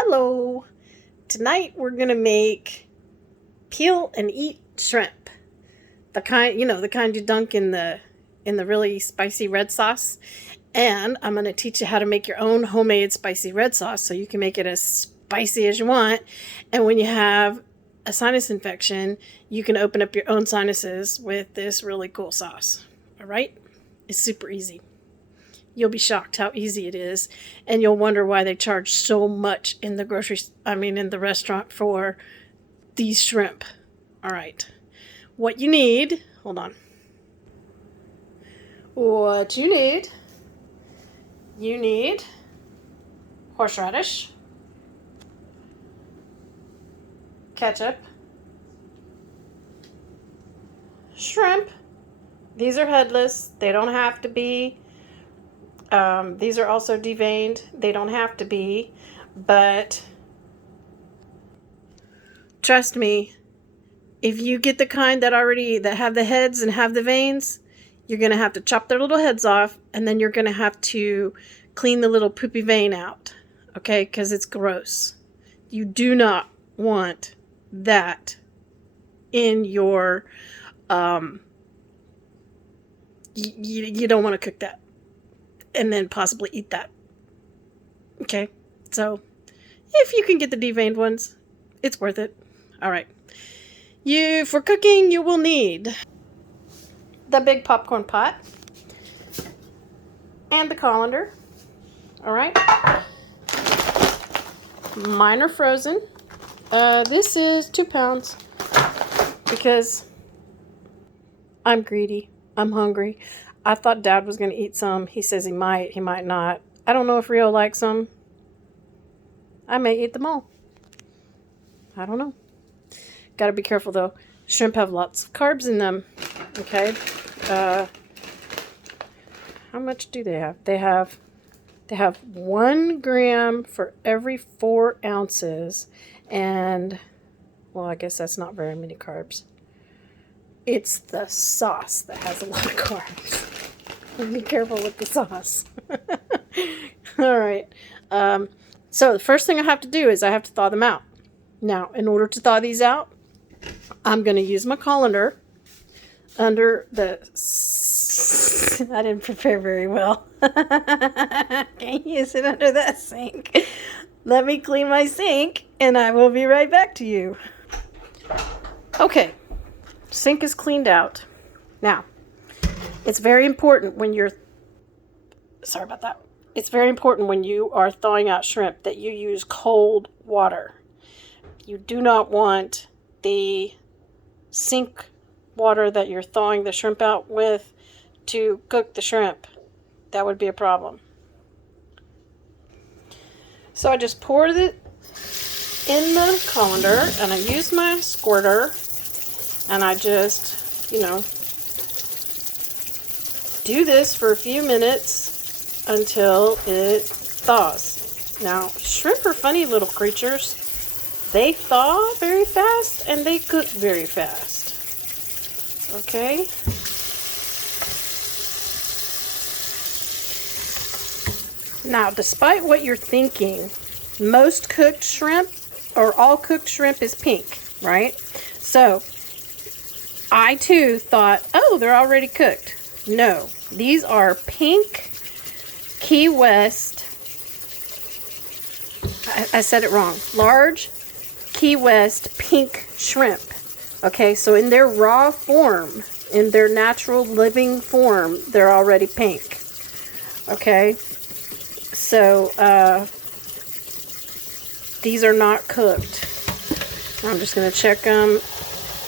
Hello. Tonight we're going to make peel and eat shrimp. The kind, the kind you dunk in the really spicy red sauce. And I'm going to teach you how to make your own homemade spicy red sauce so you can make it as spicy as you want. And when you have a sinus infection, you can open up your own sinuses with this really cool sauce. All right? It's super easy. You'll be shocked how easy it is, and you'll wonder why they charge so much in the restaurant for these shrimp. All right. What you need, hold on. What you need horseradish, ketchup, shrimp. These are headless. They don't have to be. These are also deveined. They don't have to be, but trust me, if you get the kind that have the heads and have the veins, you're going to have to chop their little heads off, and then you're going to have to clean the little poopy vein out, okay, because it's gross. You do not want that in your, you don't want to cook that and then possibly eat that. Okay, so if you can get the deveined ones, it's worth it. All right. For cooking, you will need the big popcorn pot and the colander. All right. Mine are frozen. This is 2 pounds because I'm greedy. I'm hungry. I thought Dad was going to eat some. He says he might not. I don't know if Rio likes them. I may eat them all. I don't know. Got to be careful though. Shrimp have lots of carbs in them. Okay. How much do they have? They have 1 gram for every 4 ounces. And, well, I guess that's not very many carbs. It's the sauce that has a lot of carbs. Be careful with the sauce. All right. So the first thing I have to do is I have to thaw them out. Now, in order to thaw these out, I'm going to use my colander under the... I didn't prepare very well. Can't use it under that sink. Let me clean my sink, and I will be right back to you. Okay. Sink is cleaned out. Now, it's very important when you're... Sorry about that. It's very important when you are thawing out shrimp that you use cold water. You do not want the sink water that you're thawing the shrimp out with to cook the shrimp. That would be a problem. So I just poured it in the colander, and I use my squirter, and I just, do this for a few minutes until it thaws. Now, shrimp are funny little creatures. They thaw very fast and they cook very fast. Okay? Now, despite what you're thinking, most cooked shrimp or all cooked shrimp is pink, right? So, I too thought, oh, they're already cooked. No, these are pink Key West. I said it wrong. Large Key West pink shrimp. Okay, so in their raw form, in their natural living form, they're already pink. Okay, so these are not cooked. I'm just gonna check them.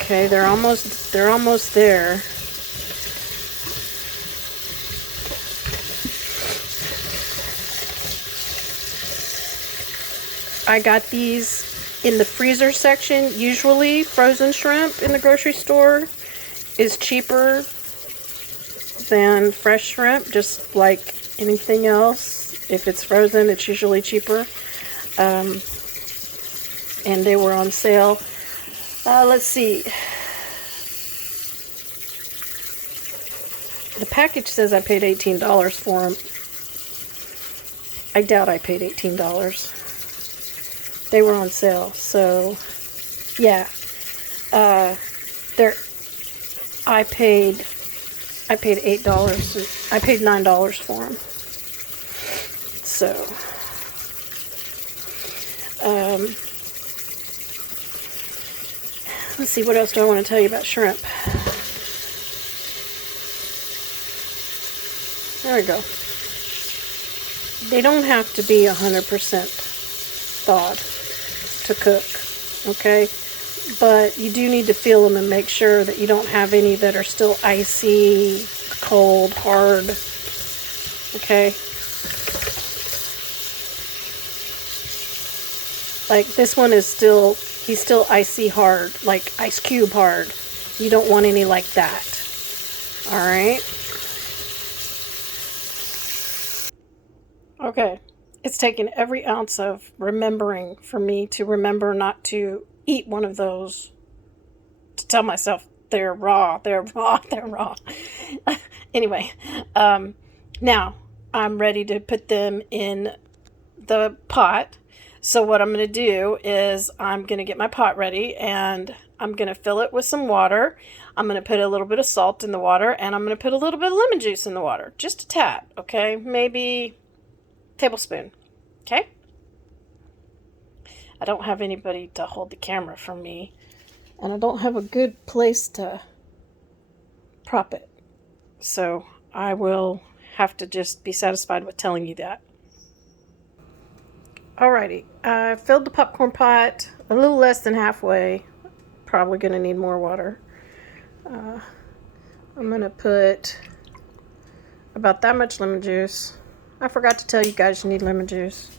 Okay, they're almost there. I got these in the freezer section. Usually frozen shrimp in the grocery store is cheaper than fresh shrimp, just like anything else. If it's frozen, it's usually cheaper. And they were on sale. Let's see. The package says I paid $18 for them. I doubt I paid $18. They were on sale. So, yeah. They're, I paid $8. I paid $9 for them. So, let's see, what else do I want to tell you about shrimp? There we go. They don't have to be 100% thawed to cook, okay? But you do need to feel them and make sure that you don't have any that are still icy, cold, hard, okay? Like this one is still, he's still icy hard, like ice cube hard. You don't want any like that, all right? Okay, it's taken every ounce of remembering for me to remember not to eat one of those, to tell myself they're raw, they're raw, they're raw. Anyway, now I'm ready to put them in the pot. So what I'm going to do is I'm going to get my pot ready and I'm going to fill it with some water. I'm going to put a little bit of salt in the water and I'm going to put a little bit of lemon juice in the water. Just a tad, okay? Maybe tablespoon, okay? I don't have anybody to hold the camera for me, and I don't have a good place to prop it, so I will have to just be satisfied with telling you that. Alrighty, I filled the popcorn pot a little less than halfway. Probably going to need more water. I'm going to put about that much lemon juice. I forgot to tell you guys you need lemon juice.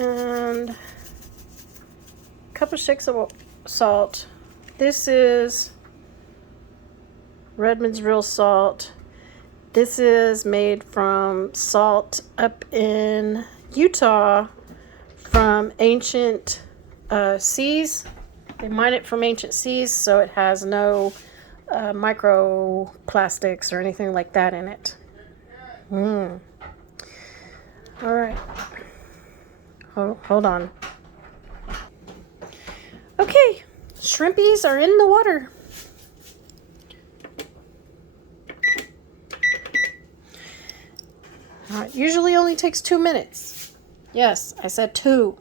And a couple shakes of salt. This is Redmond's Real Salt. This is made from salt up in Utah from ancient seas. They mine it from ancient seas, so it has no microplastics or anything like that in it. All right. Hold on. Okay, shrimpies are in the water. It usually only takes 2 minutes. Yes, I said 2.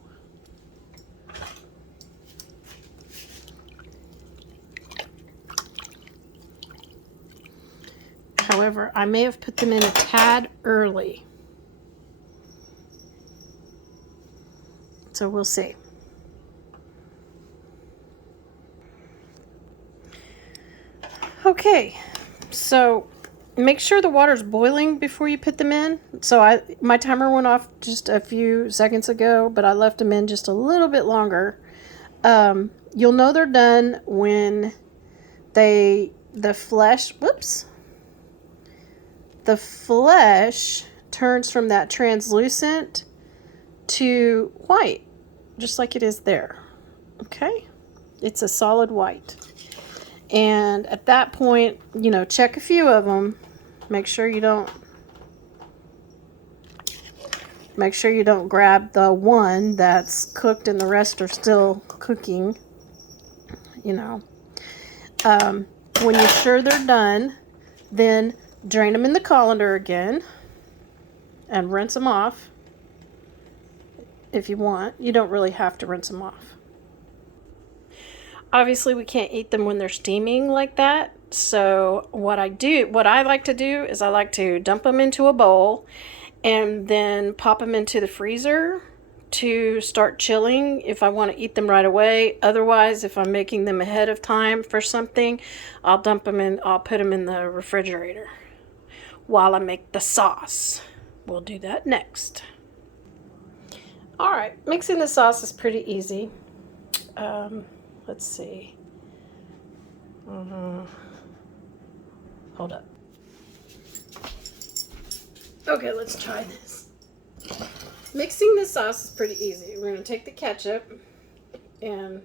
However, I may have put them in a tad early. So we'll see. Okay, so make sure the water's boiling before you put them in. So my timer went off just a few seconds ago, but I left them in just a little bit longer. You'll know they're done when the flesh turns from that translucent to white, just like it is there. Okay, it's a solid white. And at that point, check a few of them. Make sure you don't grab the one that's cooked and the rest are still cooking. When you're sure they're done, then drain them in the colander again and rinse them off if you want. You don't really have to rinse them off. Obviously, we can't eat them when they're steaming like that. So what I like to do is I like to dump them into a bowl and then pop them into the freezer to start chilling if I want to eat them right away. Otherwise, if I'm making them ahead of time for something, I'll put them in the refrigerator while I make the sauce. We'll do that next. All right, mixing the sauce is pretty easy. Let's see. Hold up. Okay, let's try this. Mixing the sauce is pretty easy. We're going to take the ketchup and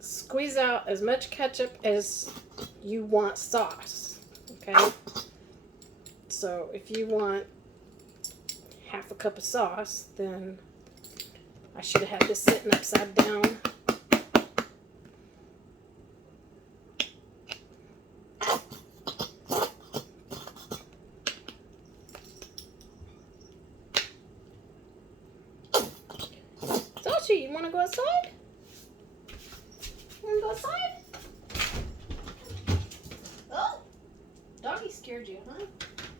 squeeze out as much ketchup as you want sauce. Okay? So if you want half a cup of sauce, then I should have had this sitting upside down. Sashi, you want to go outside? You want to go outside? Oh, doggy scared you, huh?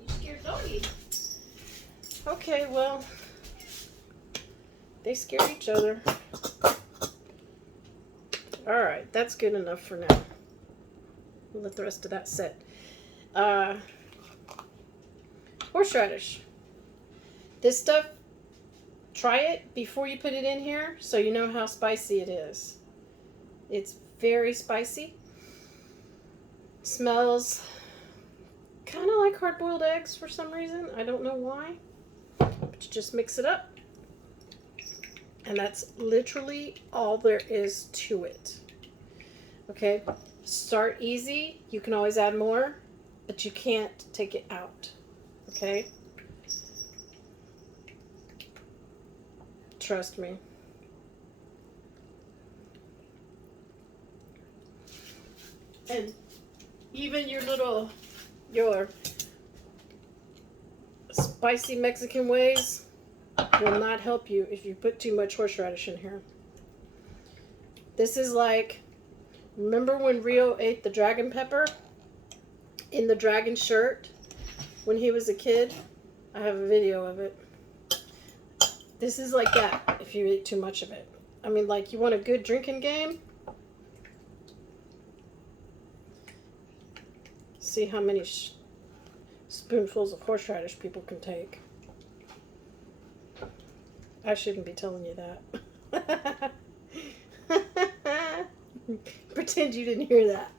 You scared doggy. Okay, well, they scare each other. Alright, that's good enough for now. We'll let the rest of that sit. Horseradish. This stuff, try it before you put it in here so you know how spicy it is. It's very spicy. Smells kind of like hard-boiled eggs for some reason. I don't know why. But you just mix it up. And that's literally all there is to it. Okay? Start easy. You can always add more, but you can't take it out. Okay? Trust me. And even your spicy Mexican ways will not help you if you put too much horseradish in here. This is like, remember when Rio ate the dragon pepper in the dragon shirt when he was a kid? I have a video of it. This is like that if you eat too much of it. I mean, like, you want a good drinking game? See how many spoonfuls of horseradish people can take. I shouldn't be telling you that. Pretend you didn't hear that.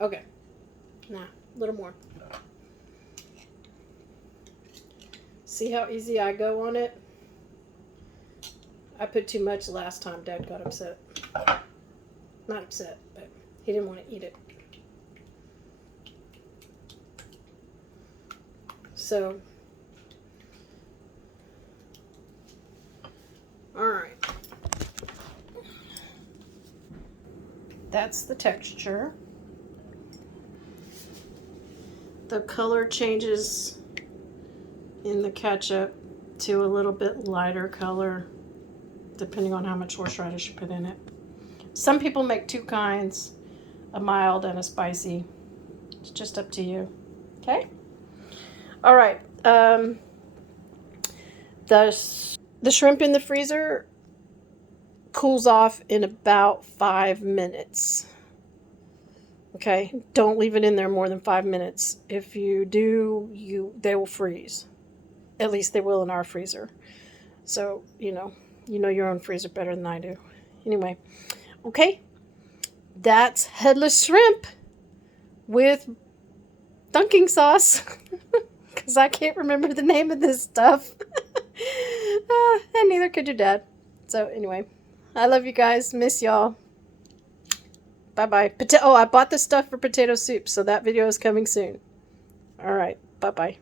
Okay. Now, a little more. See how easy I go on it? I put too much last time. Dad got upset. Not upset, but he didn't want to eat it. So, alright. That's the texture. The color changes in the ketchup to a little bit lighter color, depending on how much horseradish you put in it. Some people make two kinds, a mild and a spicy. It's just up to you. Okay? All right. The shrimp in the freezer cools off in about 5 minutes. Okay? Don't leave it in there more than 5 minutes. If you do, they will freeze. At least they will in our freezer. So, you know your own freezer better than I do. Anyway, okay. That's headless shrimp with dunking sauce. Because I can't remember the name of this stuff. And neither could your dad. So anyway, I love you guys. Miss y'all. Bye-bye. Oh, I bought this stuff for potato soup, so that video is coming soon. All right. Bye-bye.